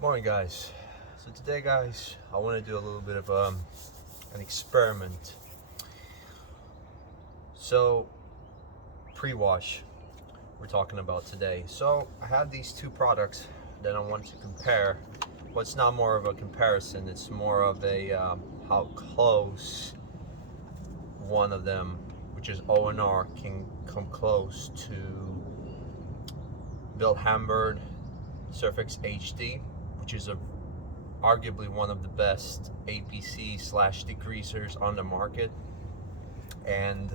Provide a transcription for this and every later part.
Morning, guys. So today, guys, I want to do a little bit of an experiment. So pre-wash we're talking about today. So I have these two products that I want to compare. Well, it's not more of a comparison, it's more of a how close one of them, which is ONR, can come close to Valeting SURFEX HD, which is arguably one of the best APC / degreasers on the market. And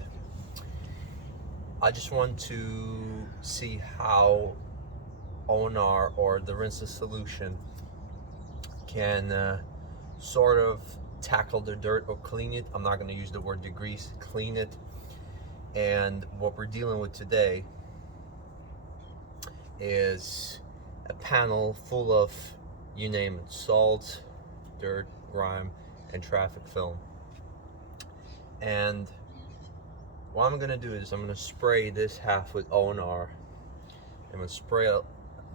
I just want to see how ONR, or the rinseless solution, can sort of tackle the dirt or clean it. I'm not going to use the word degrease, clean it. And what we're dealing with today is a panel full of, you name it, salt, dirt, grime, and traffic film. And what I'm gonna do is I'm gonna spray this half with ONR. I'm gonna spray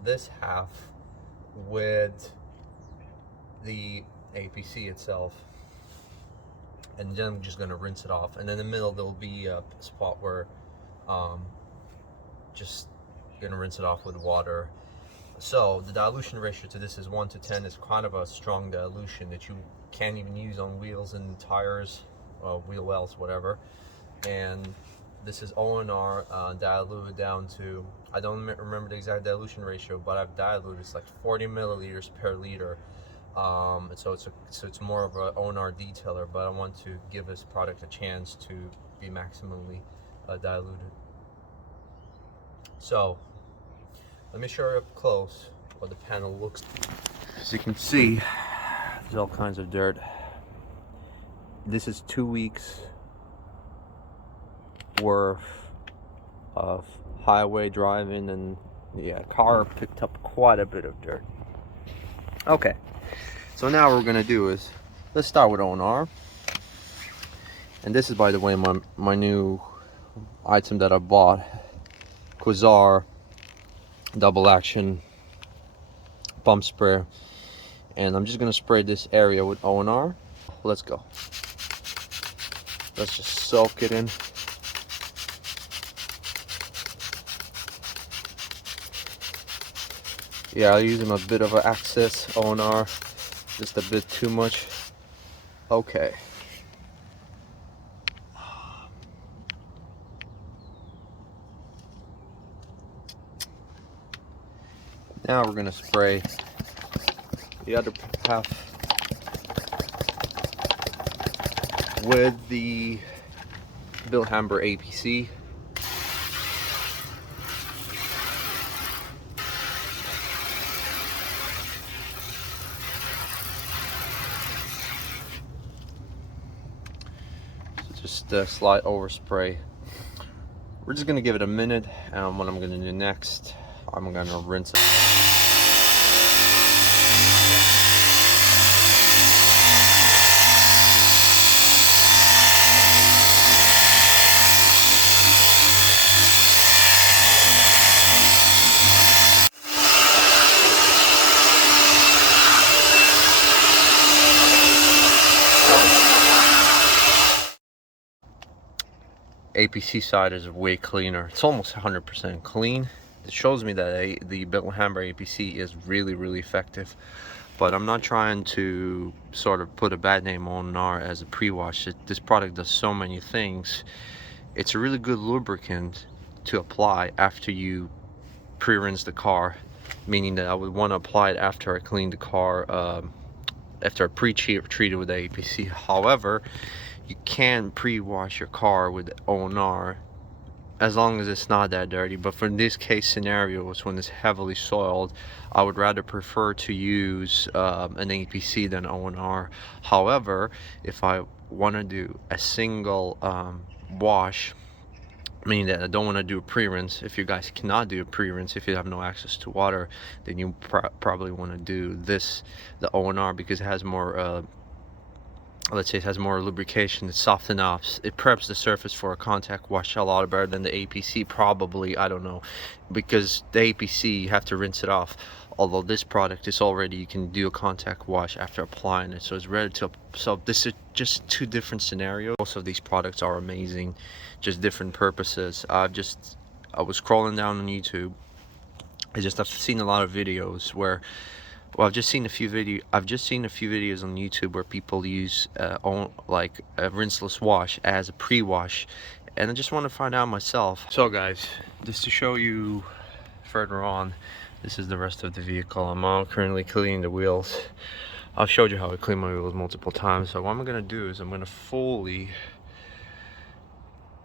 this half with the APC itself, and then I'm just gonna rinse it off. And in the middle there'll be a spot where just gonna rinse it off with water. So the dilution ratio to this is 1 to 10. It's kind of a strong dilution that you can't even use on wheels and tires, wheel wells, whatever. And this is ONR diluted down to, I don't remember the exact dilution ratio, but I've diluted, it's like 40 milliliters per liter. So it's more of an ONR detailer, but I want to give this product a chance to be maximally diluted. So let me show you up close what the panel looks like. As you can see, there's all kinds of dirt. This is 2 weeks worth of highway driving, and yeah, car picked up quite a bit of dirt. Okay, so now what we're gonna do is, let's start with ONR. And this is, by the way, my new item that I bought, Quasar double action pump sprayer. And I'm just gonna spray this area with ONR. Let's go. Let's just soak it in. Yeah, I'll use a bit of an excess ONR, just a bit too much. Okay. Now we're gonna spray the other half with the Valeting APC. So just a slight overspray. We're just gonna give it a minute, and what I'm gonna do next, I'm gonna rinse it. APC side is way cleaner. It's almost 100% clean. It shows me that the Valeting APC is really effective. But I'm not trying to sort of put a bad name on ONR as a pre-wash. This product does so many things. It's a really good lubricant to apply after you pre-rinse the car, meaning that I would want to apply it after I clean the car, after I pre-treat it with the APC. However, you can pre-wash your car with ONR as long as it's not that dirty. But for this case scenarios, when it's heavily soiled, I would rather prefer to use an APC than ONR. However, if I want to do a single wash, meaning that I don't want to do a pre-rinse, if you guys cannot do a pre-rinse, if you have no access to water, then you probably want to do the ONR, because it has more let's say it has more lubrication. It softens up, it preps the surface for a contact wash a lot better than the APC, probably. I don't know, because the APC you have to rinse it off. although this product is already, you can do a contact wash after applying it, so it's ready to. So this is just two different scenarios. Most of these products are amazing, just different purposes. I was scrolling down on YouTube. I've seen a lot of videos where, well, I've just seen a few videos on YouTube where people use like a rinseless wash as a pre-wash, and I just want to find out myself. So guys, just to show you further on, this is the rest of the vehicle. I'm currently cleaning the wheels. I've showed you how I clean my wheels multiple times. So what I'm gonna do is I'm gonna fully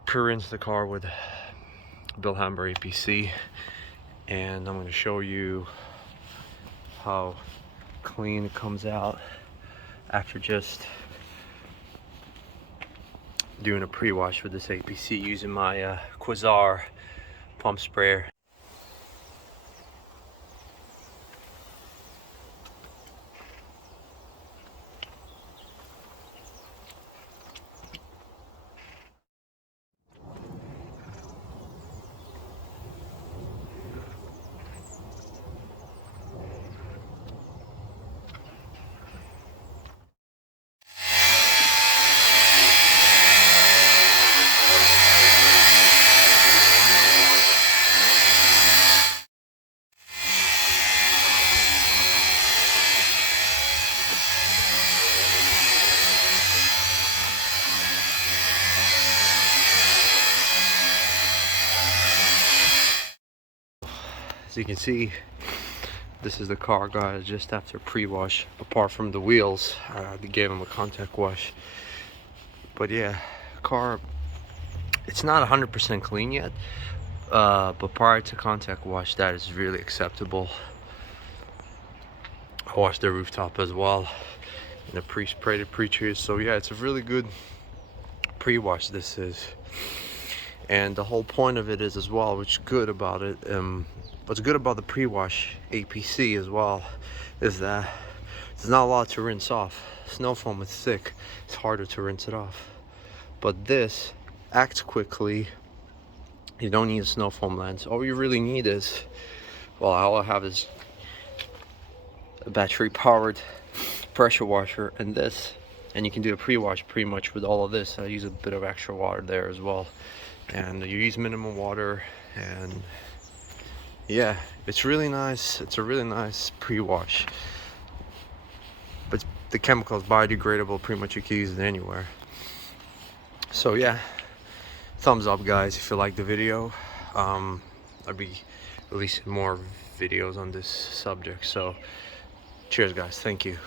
pre-rinse the car with Bilhamber APC, and I'm gonna show you how clean it comes out after just doing a pre-wash with this APC using my Quasar pump sprayer. As you can see, this is the car, guys, just after pre-wash. Apart from the wheels, they gave them a contact wash. But yeah, car, it's not 100% clean yet, but prior to contact wash, that is really acceptable. I washed the rooftop as well, and the pre-sprayed pre-treated. So yeah, it's a really good pre-wash, this is. And the whole point of it is as well, which is good about it, what's good about the pre-wash APC as well, is that there's not a lot to rinse off. Snow foam is thick, it's harder to rinse it off. But this acts quickly. You don't need a snow foam lens. All you really need is, well, all I have is a battery powered pressure washer and this, and you can do a pre-wash pretty much with all of this. I use a bit of extra water there as well, and you use minimum water, and yeah, it's really nice. It's a really nice pre-wash, but the chemical is biodegradable. Pretty much you can use it anywhere. So yeah, thumbs up, guys, if you like the video. I'll be releasing more videos on this subject, so cheers, guys. Thank you.